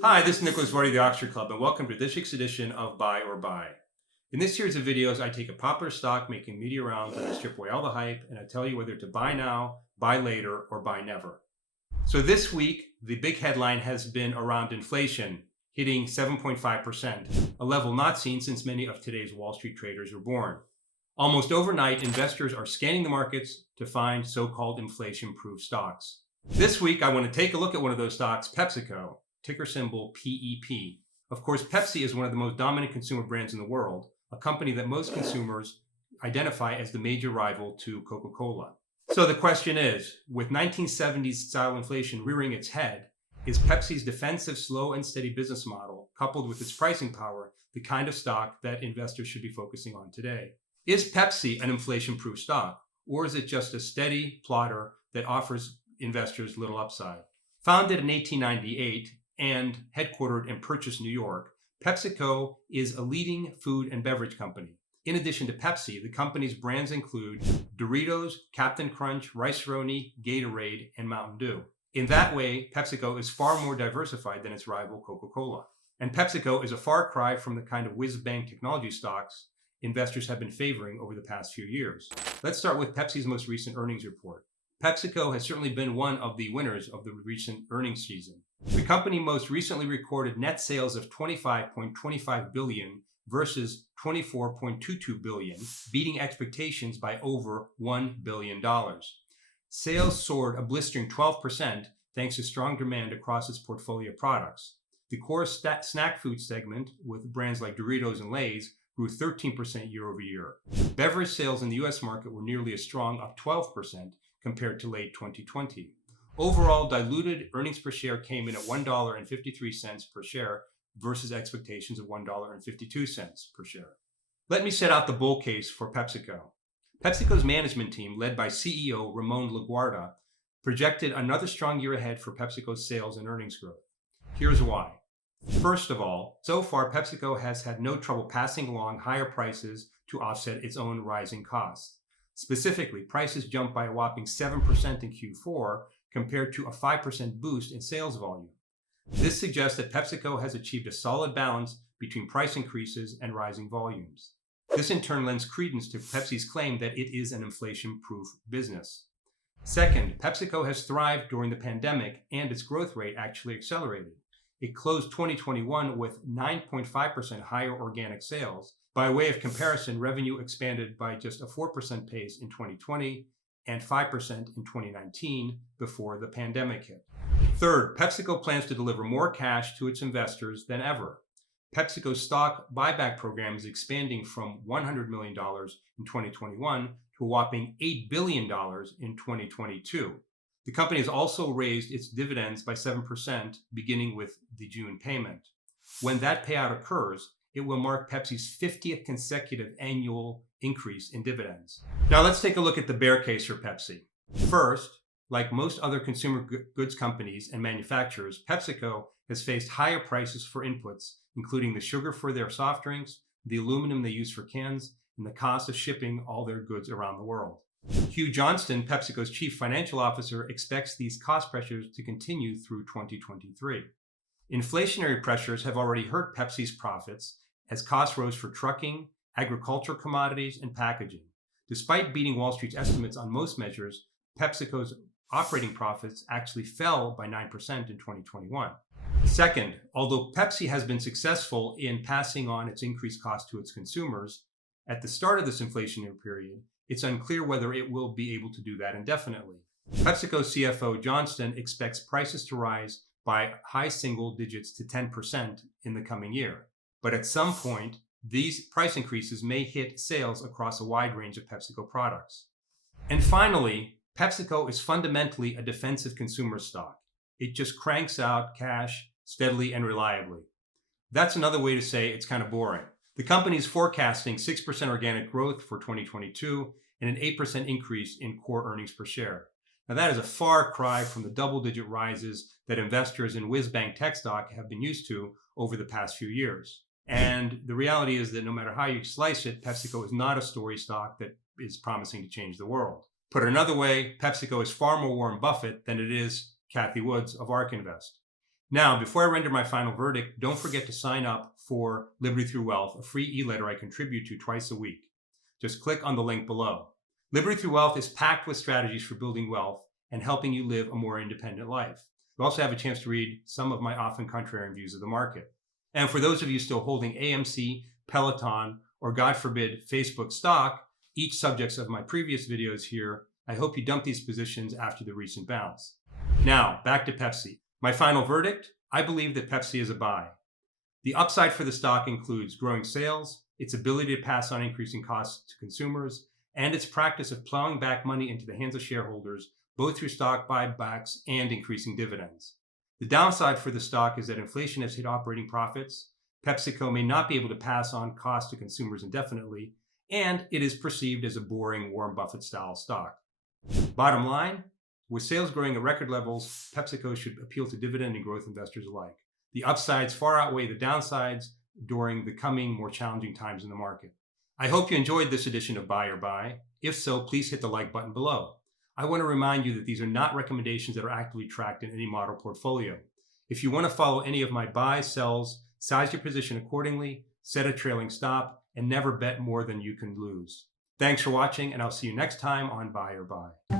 Hi, this is Nicholas Vardy, the Oxford Club, and welcome to this week's edition of Buy or Buy. In this series of videos, I take a popular stock making media rounds and I strip away all the hype, and I tell you whether to buy now, buy later, or buy never. So this week, the big headline has been around inflation, hitting 7.5%, a level not seen since many of today's Wall Street traders were born. Almost overnight, investors are scanning the markets to find so-called inflation-proof stocks. This week, I want to take a look at one of those stocks, PepsiCo, ticker symbol PEP. Of course, Pepsi is one of the most dominant consumer brands in the world, a company that most consumers identify as the major rival to Coca-Cola. So the question is, with 1970s style inflation rearing its head, is Pepsi's defensive, slow and steady business model, coupled with its pricing power, the kind of stock that investors should be focusing on today? Is Pepsi an inflation-proof stock, or is it just a steady plotter that offers investors little upside? Founded in 1898 and headquartered in Purchase, New York, PepsiCo is a leading food and beverage company. In addition to Pepsi, the company's brands include Doritos, Captain Crunch, Rice-A-Roni, Gatorade, and Mountain Dew. In that way, PepsiCo is far more diversified than its rival Coca-Cola. And PepsiCo is a far cry from the kind of whiz-bang technology stocks investors have been favoring over the past few years. Let's start with Pepsi's most recent earnings report. PepsiCo has certainly been one of the winners of the recent earnings season. The company most recently recorded net sales of $25.25 billion versus $24.22 billion, beating expectations by over $1 billion. Sales soared a blistering 12% thanks to strong demand across its portfolio of products. The core snack food segment, with brands like Doritos and Lay's, grew 13% year over year. Beverage sales in the U.S. market were nearly as strong, up 12%, compared to late 2020. Overall, diluted earnings per share came in at $1.53 per share versus expectations of $1.52 per share. Let me set out the bull case for PepsiCo. PepsiCo's management team, led by CEO Ramon Laguarta, projected another strong year ahead for PepsiCo's sales and earnings growth. Here's why. First of all, so far PepsiCo has had no trouble passing along higher prices to offset its own rising costs. Specifically, prices jumped by a whopping 7% in Q4 compared to a 5% boost in sales volume. This suggests that PepsiCo has achieved a solid balance between price increases and rising volumes. This in turn lends credence to Pepsi's claim that it is an inflation-proof business. Second, PepsiCo has thrived during the pandemic and its growth rate actually accelerated. It closed 2021 with 9.5% higher organic sales. By way of comparison, revenue expanded by just a 4% pace in 2020 and 5% in 2019 before the pandemic hit. Third, PepsiCo plans to deliver more cash to its investors than ever. PepsiCo's stock buyback program is expanding from $100 million in 2021 to a whopping $8 billion in 2022. The company has also raised its dividends by 7%, beginning with the June payment. When that payout occurs, it will mark Pepsi's 50th consecutive annual increase in dividends. Now let's take a look at the bear case for Pepsi. First, like most other consumer goods companies and manufacturers, PepsiCo has faced higher prices for inputs, including the sugar for their soft drinks, the aluminum they use for cans, and the cost of shipping all their goods around the world. Hugh Johnston, PepsiCo's chief financial officer, expects these cost pressures to continue through 2023. Inflationary pressures have already hurt Pepsi's profits as costs rose for trucking, agricultural commodities, and packaging. Despite beating Wall Street's estimates on most measures, PepsiCo's operating profits actually fell by 9% in 2021. Second, although Pepsi has been successful in passing on its increased cost to its consumers, at the start of this inflationary period, it's unclear whether it will be able to do that indefinitely. PepsiCo CFO Johnston expects prices to rise by high single digits to 10% in the coming year. But at some point, these price increases may hit sales across a wide range of PepsiCo products. And finally, PepsiCo is fundamentally a defensive consumer stock. It just cranks out cash steadily and reliably. That's another way to say it's kind of boring. The company is forecasting 6% organic growth for 2022 and an 8% increase in core earnings per share. Now that is a far cry from the double-digit rises that investors in whiz-bang tech stock have been used to over the past few years. And the reality is that no matter how you slice it, PepsiCo is not a story stock that is promising to change the world. Put another way, PepsiCo is far more Warren Buffett than it is Cathie Woods of ARK Invest. Now, before I render my final verdict, don't forget to sign up for Liberty Through Wealth, a free e-letter I contribute to twice a week. Just click on the link below. Liberty Through Wealth is packed with strategies for building wealth and helping you live a more independent life. You also have a chance to read some of my often contrarian views of the market. And for those of you still holding AMC, Peloton, or God forbid, Facebook stock, each subjects of my previous videos here, I hope you dump these positions after the recent bounce. Now, back to Pepsi. My final verdict, I believe that Pepsi is a buy. The upside for the stock includes growing sales, its ability to pass on increasing costs to consumers, and its practice of plowing back money into the hands of shareholders, both through stock buybacks and increasing dividends. The downside for the stock is that inflation has hit operating profits, PepsiCo may not be able to pass on costs to consumers indefinitely, and it is perceived as a boring Warren Buffett-style stock. Bottom line, with sales growing at record levels, PepsiCo should appeal to dividend and growth investors alike. The upsides far outweigh the downsides during the coming more challenging times in the market. I hope you enjoyed this edition of Buy or Buy. If so, please hit the like button below. I want to remind you that these are not recommendations that are actively tracked in any model portfolio. If you want to follow any of my buys, sells, size your position accordingly, set a trailing stop, and never bet more than you can lose. Thanks for watching, and I'll see you next time on Buy or Buy.